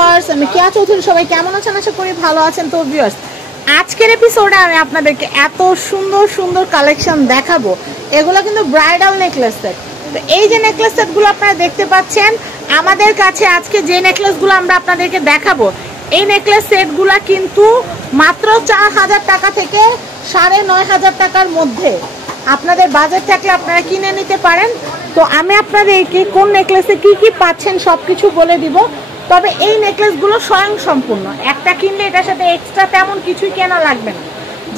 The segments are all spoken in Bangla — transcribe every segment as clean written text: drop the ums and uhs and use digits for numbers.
ভিউয়ার্স, আমি কেয়া চৌধুরী। সবাই কেমন আছেন? আশা করি ভালো আছেন। তো ভিউয়ার্স, আজকের এপিসোডে আমি আপনাদেরকে এত সুন্দর সুন্দর কালেকশন দেখাবো। এগুলো কিন্তু ব্রাইডাল নেকলেস সেট। তো এই যে নেকলেস সেটগুলো আপনারা দেখতে পাচ্ছেন আমাদের কাছে, আজকে যে নেকলেসগুলো আমরা আপনাদেরকে দেখাবো, এই নেকলেস সেটগুলো কিন্তু মাত্র 4000 টাকা থেকে 9500 টাকার মধ্যে। আপনাদের বাজেট থাকলে আপনারা কিনে নিতে পারেন। তো আমি আপনাদেরকে কোন নেকলেসে কি কি পাচ্ছেন সবকিছু বলে দিব। তবে এই নেকলেসগুলো স্বয়ং সম্পূর্ণ, একটা কিনলে এটার সাথে এক্সট্রা তেমন কিছুই কেনা লাগবে না।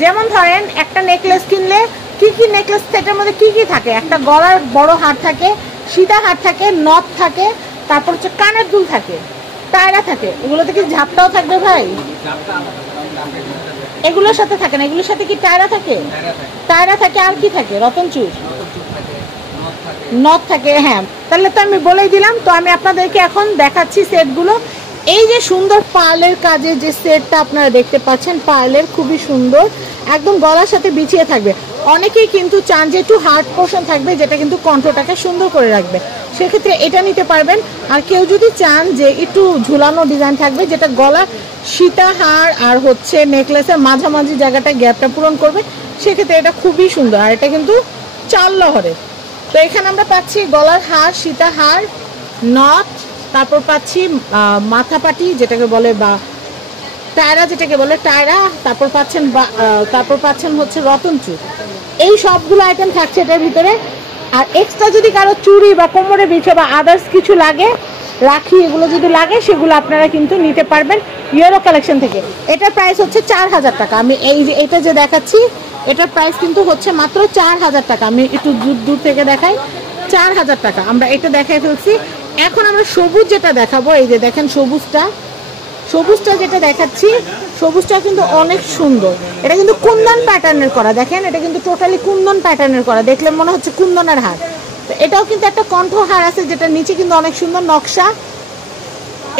যেমন ধরেন একটা নেকলেস কিনলে কি কি নেকলেস সেটের মধ্যে কি কি থাকে, একটা গলার বড় হার থাকে, সিধা হার থাকে, নথ থাকে, তারপর হচ্ছে কানের দুল থাকে, টায়রা থাকে। এগুলোতে কি ঝাপটাও থাকবে ভাই? এগুলোর সাথে থাকে না, এগুলোর সাথে কি টায়রা থাকে? টায়রা থাকে। আর কি থাকে? রতনচুর, নথ থাকে। হ্যাঁ, তাহলে তো আমি বলেই দিলাম। তো আমি আপনাদেরকে এখন দেখাচ্ছি সেটগুলো। এই যে সুন্দর পার্লের কাজে যে সেটটা আপনারা দেখতে পাচ্ছেন, পার্লের খুবই সুন্দর, একদম গলার সাথে বিছিয়ে থাকবে। অনেকেই কিন্তু চান যে একটু হার্ড পোর্শন থাকবে, যেটা কিন্তু কণ্ঠটাকে সুন্দর করে রাখবে, সেক্ষেত্রে এটা নিতে পারবেন। আর কেউ যদি চান যে একটু ঝুলানো ডিজাইন থাকবে, যেটা গলা সীতাহার আর হচ্ছে নেকলেসের মাঝামাঝি জায়গাটা গ্যাপটা পূরণ করবে, সেক্ষেত্রে এটা খুবই সুন্দর। আর এটা কিন্তু 4 লহরে। তো এখানে আমরা পাচ্ছি গলার হার, সীতাহার, নথ, তারপর পাচ্ছি মাথাপাটি যেটাকে বলে, বা টায়রা যেটাকে বলে টায়রা, তারপর পাচ্ছেন হচ্ছে রতনচুর। এই সবগুলো আইটেম থাকছে এটার ভিতরে। আর এক্সট্রা যদি কারো চুড়ি বা কোমরে বিছে বা আদার্স কিছু লাগে, রাখি, এগুলো যদি লাগে সেগুলো আপনারা কিন্তু নিতে পারবেন ইয়েরো কালেকশন থেকে। এটার প্রাইস হচ্ছে 4000 টাকা। আমি এই যে এটা যে দেখাচ্ছি, এটার প্রাইস কিন্তু হচ্ছে মাত্র 4000 টাকা। আমি একটু দূর থেকে দেখাই, 4000 টাকা আমরা এটা দেখাই ফেলছি। এখন আমরা সবুজ যেটা দেখাবো, এই যে দেখেন সবুজটা যেটা দেখাচ্ছি, সবুজটা কিন্তু অনেক সুন্দর। এটা কিন্তু কুন্দন প্যাটার্নের করা, দেখেন এটা কিন্তু টোটালি কুন্দন প্যাটার্নের করা, দেখলে মনে হচ্ছে কুন্দনের হার। তো এটাও কিন্তু একটা কণ্ঠ হার আছে, যেটা নিচে কিন্তু অনেক সুন্দর নকশা।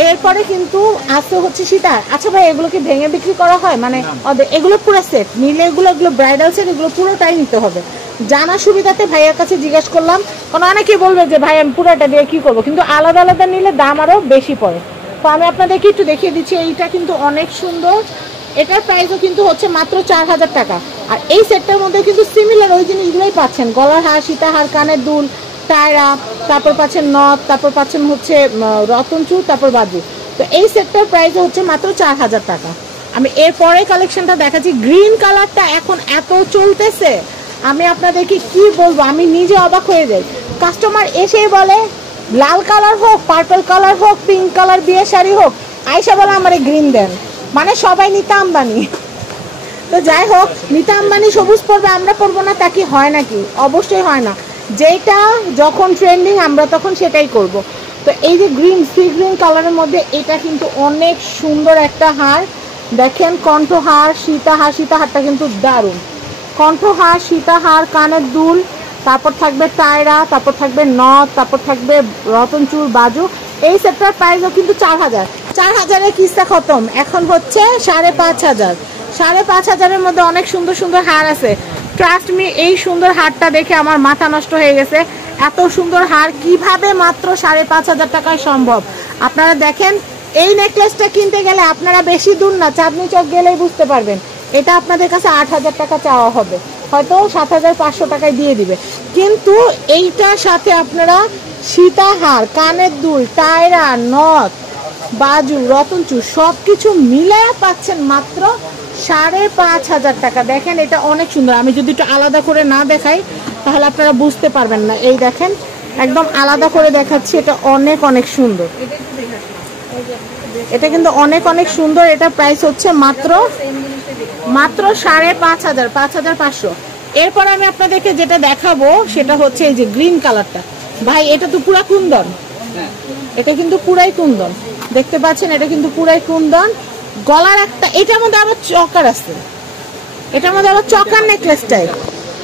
এরপরে কিন্তু আছে হচ্ছে সীতার। আচ্ছা ভাই, এগুলো কি ভেঙে বিক্রি করা হয়? মানে এগুলো পুরো সেট নিলে, এগুলো ব্রাইডাল সেট, এগুলো পুরোটাই নিতে হবে। জানা সুবিধাতে ভাইয়ের কাছে জিজ্ঞেস করলাম, কারণ অনেকেই বলবে যে ভাই আমি পুরোটা দিয়ে কি করবো, কিন্তু আলাদা আলাদা নিলে দাম আরো বেশি পড়ে। তো আমি আপনাদেরকে একটু দেখিয়ে দিচ্ছি। এইটা কিন্তু অনেক সুন্দর, এটার প্রাইসও কিন্তু হচ্ছে মাত্র 4000 টাকা। আর এই সেটটার মধ্যে কিন্তু সিমিলার ওই জিনিসগুলোই পাচ্ছেন, গলার হার, সীতাহার, কানের দুল, টায়রা, তারপর পাচ্ছেন নথ, তারপর পাচ্ছেন হচ্ছে রতনচুর, তারপর বাজু। তো এই সেটটার প্রাইস হচ্ছে মাত্র 4000 টাকা। আমি এরপরে কালেকশনটা দেখাচ্ছি। গ্রিন কালারটা এখন এত চলতেছে, আমি আপনাদেরকে কি বলবো, আমি নিজে অবাক হয়ে যাই। কাস্টমার এসেই বলে লাল কালার হোক, পার্পল কালার হোক, পিঙ্ক কালার বিয়ে শাড়ি হোক, আয়সা বলে আমার গ্রিন দেন। মানে সবাই নিতা আম্বানি। তো যাই হোক, নিতা আম্বানি সবুজ পরবে, আমরা পরবো না, তা কি হয় নাকি? অবশ্যই হয় না। যেটা যখন ট্রেন্ডিং আমরা তখন সেটাই করব। তো এই যে সি গ্রিন কালারের মধ্যে এটা কিন্তু অনেক সুন্দর একটা হার। দেখেন কণ্ঠহার, সীতাহারটা কিন্তু দারুণ। কণ্ঠহার, সীতাহার, কানের দুল, তারপর থাকবে টায়রা, তারপর থাকবে নথ, তারপর থাকবে রতনচুর, বাজু। এই সেটটার প্রাইসও কিন্তু 4000। 4000-এর কিস্তা খতম, এখন হচ্ছে 5500। 5500-এর মধ্যে অনেক সুন্দর সুন্দর হার আছে। ট্রাস্ট মি, এই সুন্দর হারটা দেখে আমার মাথা নষ্ট হয়ে গেছে। এত সুন্দর হার কিভাবে মাত্র 5500 টাকায় সম্ভব? আপনারা দেখেন, এই নেকলেসটা কিনতে গেলে আপনারা বেশি দূর না, চাঁদনি চক গেলেই বুঝতে পারবেন। এটা আপনাদের কাছে 8000 টাকা চাওয়া হবে, হয়তো 7500 টাকায় দিয়ে দিবে। কিন্তু এইটার সাথে আপনারা সীতাহার, কানের দুল, টায়রা, নথ, বাজু, রতনচুর সবকিছু মিলে পাচ্ছেন মাত্র 5500 টাকা। দেখেন এটা অনেক সুন্দর। আমি যদি একটু আলাদা করে না দেখাই তাহলে আপনারা বুঝতে পারবেন না। এই দেখেন, একদম আলাদা করে দেখাচ্ছি। এটা অনেক অনেক সুন্দর, এটা কিন্তু অনেক অনেক সুন্দর। এটা প্রাইস হচ্ছে মাত্র 5500, 5500। এরপর আমি আপনাদেরকে যেটা দেখাবো সেটা হচ্ছে এই যে গ্রিন কালারটা। ভাই এটা তো পুরা কুন্দন, এটা কিন্তু পুরাই কুন্দন, দেখতে পাচ্ছেন, এটা কিন্তু পুরাই কুন্দন। গলার একটা, এটার মধ্যে আবার চকার আছে, এটার মধ্যে আবার চকার নেকলেসটাই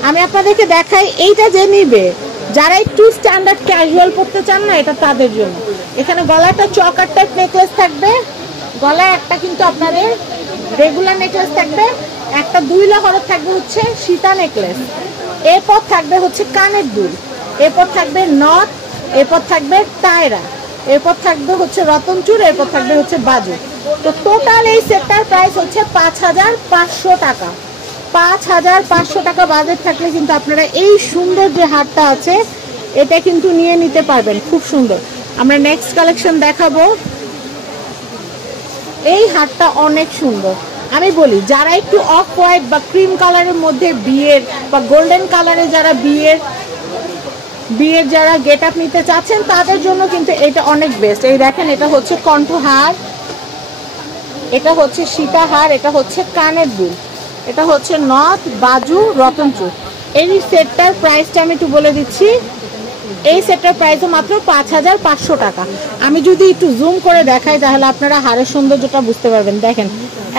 আমি আপনাদেরকে দেখাই। এইটা যে নিবে, যারা একটু স্ট্যান্ডার্ড ক্যাজুয়াল পড়তে চান না, এটা তাদের জন্য। এখানে গলাটা চকার টাইপ নেকলেস থাকবে, গলায় একটা কিন্তু আপনাদের রেগুলার নেকলেস থাকবে, একটা 2 লহরের থাকবে হচ্ছে সীতা নেকলেস, এরপর থাকবে হচ্ছে কানের দুল, এরপর থাকবে নথ, এরপর থাকবে টায়রা, এরপর থাকবে হচ্ছে রতনচুর, এরপর থাকবে হচ্ছে বাজু। তো টোটাল এই সেটটার প্রাইস হচ্ছে 5500 টাকা। 5500 টাকা বাজেট থাকলে কিন্তু আপনারা এই সুন্দর যে হারটা আছে এটা কিন্তু নিয়ে নিতে পারবেন, খুব সুন্দর। আমরা নেক্সট কালেকশন দেখাবো। এই হারটা অনেক সুন্দর। আমি বলি যারা একটু অফ হোয়াইট বা ক্রিম কালারের মধ্যে বিয়ের বা গোল্ডেন কালারে যারা বিয়ের যারা গেট আপ নিতে চাচ্ছেন তাদের জন্য কিন্তু এটা অনেক বেস্ট। এই দেখেন, এটা হচ্ছে কণ্ঠহার, এটা হচ্ছে সীতাহার, এটা হচ্ছে কানের দুল, এটা হচ্ছে নথ, বাজু, রতনচুর। এই সেটটার প্রাইসটা আমি একটু বলে দিচ্ছি। এই সেটটার প্রাইসও মাত্র 5500 টাকা। আমি যদি একটু জুম করে দেখাই তাহলে আপনারা হারের সৌন্দর্যটা বুঝতে পারবেন। দেখেন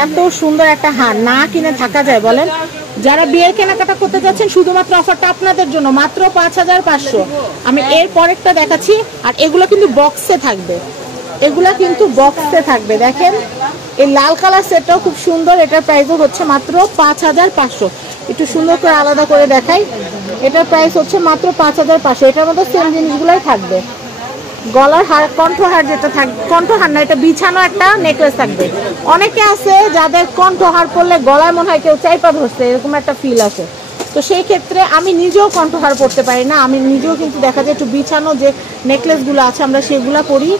এত সুন্দর একটা হার, না কিনে থাকা যায় বলেন? যারা বিয়ের কেনাকাটা করতে যাচ্ছেন শুধুমাত্র অফারটা আপনাদের জন্য, মাত্র 5500। আমি এর পরেরটা দেখাচ্ছি। আর এগুলো কিন্তু বক্সে থাকবে, এগুলা কিন্তু বক্সে থাকবে। দেখেন এই লাল কালার সেটটাও খুব সুন্দর, এটার প্রাইসও হচ্ছে মাত্র 5500। একটু সুন্দর করে আলাদা করে দেখাই, এটার প্রাইস হচ্ছে মাত্র 5500। এটার মধ্যে সেম জিনিসগুলোই থাকবে। গলার হার, কণ্ঠহার যেটা থাকবে, কণ্ঠহার না, এটা বিছানো একটা নেকলেস থাকবে। অনেকে আছে যাদের কণ্ঠহার পরলে গলায় মনে হয় কেউ চাইপা ধরছে, এরকম একটা ফিল আসে। তো সেই ক্ষেত্রে আমি নিজেও কণ্ঠহার পরতে পারি না, আমি নিজেও কিন্তু দেখা যায় একটু বিছানো যে নেকলেসগুলো আছে আমরা সেগুলা পরি।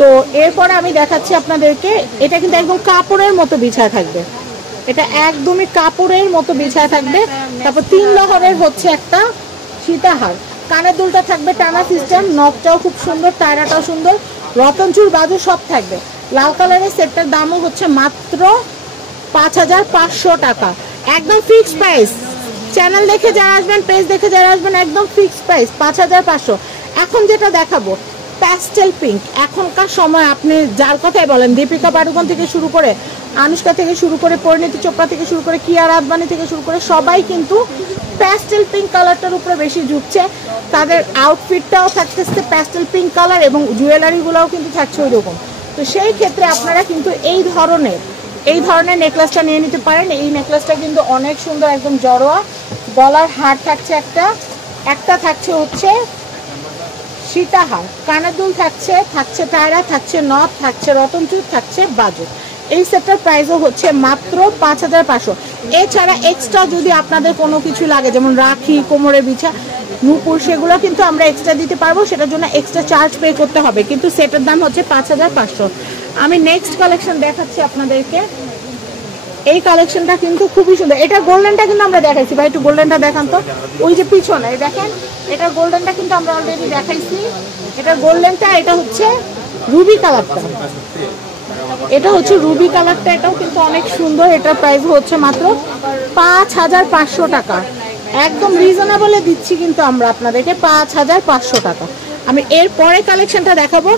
তো এরপরে আমি দেখাচ্ছি আপনাদেরকে, এটা কিন্তু একদম কাপড়ের মতো বিছায় থাকবে, এটা একদমই কাপড়ের মতো বিছায় থাকবে। তারপর 3 লহরের হচ্ছে একটা সীতাহার, কানের দুলটা থাকবে টানা সিস্টেম, নখটাও খুব সুন্দর, টায়রাটাও সুন্দর, রতনচুর, বাজু সব থাকবে। লাল কালারের সেটটার দামও হচ্ছে মাত্র 5500 টাকা, একদম ফিক্সড প্রাইস। চ্যানেল দেখে যারা আসবেন, পেজ দেখে যারা আসবেন, একদম ফিক্সড প্রাইস 5500। এখন যেটা দেখাবো প্যাস্টেল পিঙ্ক, এখনকার সময় আপনি যার কথাই বলেন, দীপিকা পাডুকোন থেকে শুরু করে, আনুষ্কা থেকে শুরু করে, পরিণীতি চোপড়া থেকে শুরু করে, কিয়ারা আদবানি থেকে শুরু করে, সবাই কিন্তু প্যাস্টেল পিঙ্ক কালারটার উপরে বেশি ঝুঁকছে। তাদের আউটফিটটাও থাকতেছে প্যাস্টেল পিঙ্ক কালার এবং জুয়েলারিগুলোও কিন্তু থাকছে ওই রকম। তো সেই ক্ষেত্রে আপনারা কিন্তু এই ধরনের নেকলেসটা নিয়ে নিতে পারেন। এই নেকলেসটা কিন্তু অনেক সুন্দর, একদম জড়োয়া। গলার হার থাকছে একটা থাকছে হচ্ছে সীতাহার, কানের দুল থাকছে টায়রা, থাকছে নথ, থাকছে রতনচুর, থাকছে বাজু। এই সেটটার প্রাইসও হচ্ছে মাত্র 5500। এছাড়া এক্সট্রা যদি আপনাদের কোনো কিছু লাগে, যেমন রাখি, কোমরে বিছা, নূপুর, সেগুলো কিন্তু আমরা এক্সট্রা দিতে পারবো, সেটার জন্য এক্সট্রা চার্জ পে করতে হবে, কিন্তু সেটের দাম হচ্ছে 5500। আমি নেক্সট কালেকশন দেখাচ্ছি আপনাদেরকে। এই কালেকশনটা কিন্তু খুবই সুন্দর। এটা গোল্ডেনটা কিন্তু আমরা দেখাইছি, ভাই একটু গোল্ডেনটা দেখান তো, ওই যে পিছনে দেখেন, এটা গোল্ডেনটা কিন্তু আমরা অলরেডি দেখাইছি। এটা গোল্ডেনটা, এটা হচ্ছে রুবি কালারটা, এটা হচ্ছে রুবি কালারটা, এটাও কিন্তু অনেক সুন্দর। এটার প্রাইস হচ্ছে মাত্র 5500 টাকা, একদম রিজনেবলে দিচ্ছি কিন্তু আমরা আপনাদেরকে 5500 টাকা। আমি এরপরে কালেকশনটা দেখাবো।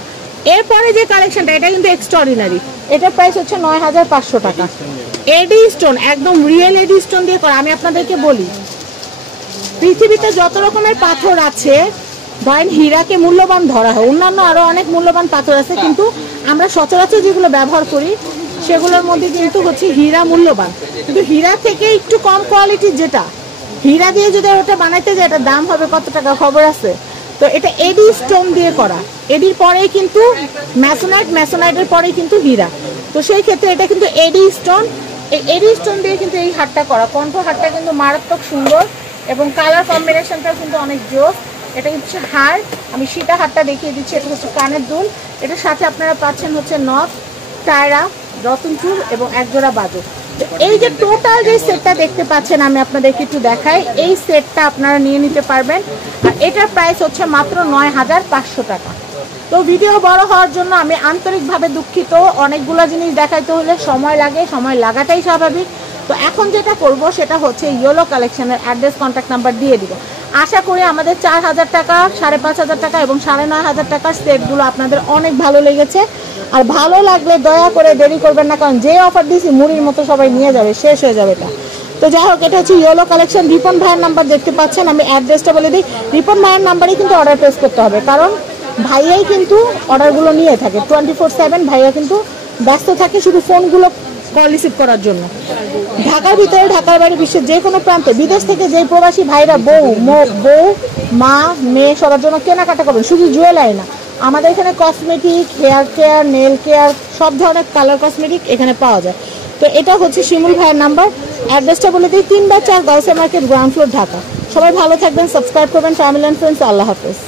এরপরে যে কালেকশনটা, এটা কিন্তু এক্সট্রাঅর্ডিনারি, এটার প্রাইস হচ্ছে 9500 টাকা। এডি স্টোন, একদম রিয়েল এডি স্টোন দিয়ে করা। আমি আপনাদেরকে বলি, পৃথিবীতে যত রকমের পাথর আছে, ধরেন হীরাকে মূল্যবান ধরা হয়, অন্যান্য আরো অনেক মূল্যবান পাথর আছে, কিন্তু আমরা সচরাচর যেগুলো ব্যবহার করি সেগুলোর মধ্যে কিন্তু হচ্ছে হীরা মূল্যবান, কিন্তু হীরা থেকে একটু কম কোয়ালিটির যেটা, হীরা দিয়ে যদি ওটা বানাইতে যায় এটার দাম হবে কত টাকা খবর আছে? তো এটা এডি স্টোন দিয়ে করা, এডির পরেই কিন্তু ম্যাসোনাইট, ম্যাসোনাইটের পরেই কিন্তু হীরা। তো সেই ক্ষেত্রে এটা কিন্তু এডি স্টোন, এই এডি স্টোন দিয়ে কিন্তু এই হারটা করা। কণ্ঠ হারটা কিন্তু মারাত্মক সুন্দর এবং কালার কম্বিনেশনটাও কিন্তু অনেক জোস। এটা হচ্ছে হার, আমি সীতা হারটা দেখিয়ে দিচ্ছি। এটা হচ্ছে কানের দুল, এটার সাথে আপনারা পাচ্ছেন হচ্ছে নথ, টায়রা, রতনচুর এবং একজোড়া বাজু। এই যে টোটাল যে সেটটা দেখতে পাচ্ছেন, আমি আপনাদেরকে একটু দেখাই, এই সেটটা আপনারা নিয়ে নিতে পারবেন। আর এটার প্রাইস হচ্ছে মাত্র 9500 টাকা। তো ভিডিও বড় হওয়ার জন্য আমি আন্তরিকভাবে দুঃখিত, অনেকগুলো জিনিস দেখাইতে হলে সময় লাগে, সময় লাগাটাই স্বাভাবিক। তো এখন যেটা করব সেটা হচ্ছে ইয়েলো কালেকশনের অ্যাড্রেস, কন্ট্যাক্ট নাম্বার দিয়ে দিব। আশা করি আমাদের 4000 টাকা, 5500 টাকা এবং 9500 টাকার সেটগুলো আপনাদের অনেক ভালো লেগেছে। আর ভালো লাগলে দয়া করে দেরি করবেন না, কারণ যে অফার দিয়েছি মুড়ির মতো সবাই নিয়ে যাবে, শেষ হয়ে যাবে এটা। তো যাই হোক, এটা হচ্ছে ইয়েলো কালেকশন। রিপন ভাইয়ের নাম্বার দেখতে পাচ্ছেন, আমি অ্যাড্রেসটা বলে দিই। রিপন ভাইয়ের নাম্বারেই কিন্তু অর্ডার প্লেস করতে হবে, কারণ ভাইয়াই কিন্তু অর্ডারগুলো নিয়ে থাকে 24/7। ভাইয়া কিন্তু ব্যস্ত থাকে শুধু ফোনগুলো কল রিসিভ করার জন্য। ঢাকার ভিতরে, ঢাকার বাইরে, বিশ্বের যে কোনো প্রান্তে, বিদেশ থেকে যে প্রবাসী ভাইরা বউ, মা, মেয়ে সবার জন্য কেনাকাটা করবেন, শুধু জুয়েলারি না, আমাদের এখানে cosmetic, hair care, nail care, সব ধরনের কালার কসমেটিক এখানে পাওয়া যায়। তো এটা হচ্ছে শিমুল ভাইয়ের নাম্বার। অ্যাড্রেসটা বলে দিই, 3/4 Gausia market, ground floor, Dhaka. সবাই ভালো থাকবেন, সাবস্ক্রাইব করবেন ফ্যামিলি অ্যান্ড ফ্রেন্ডস। আল্লাহ হাফেজ।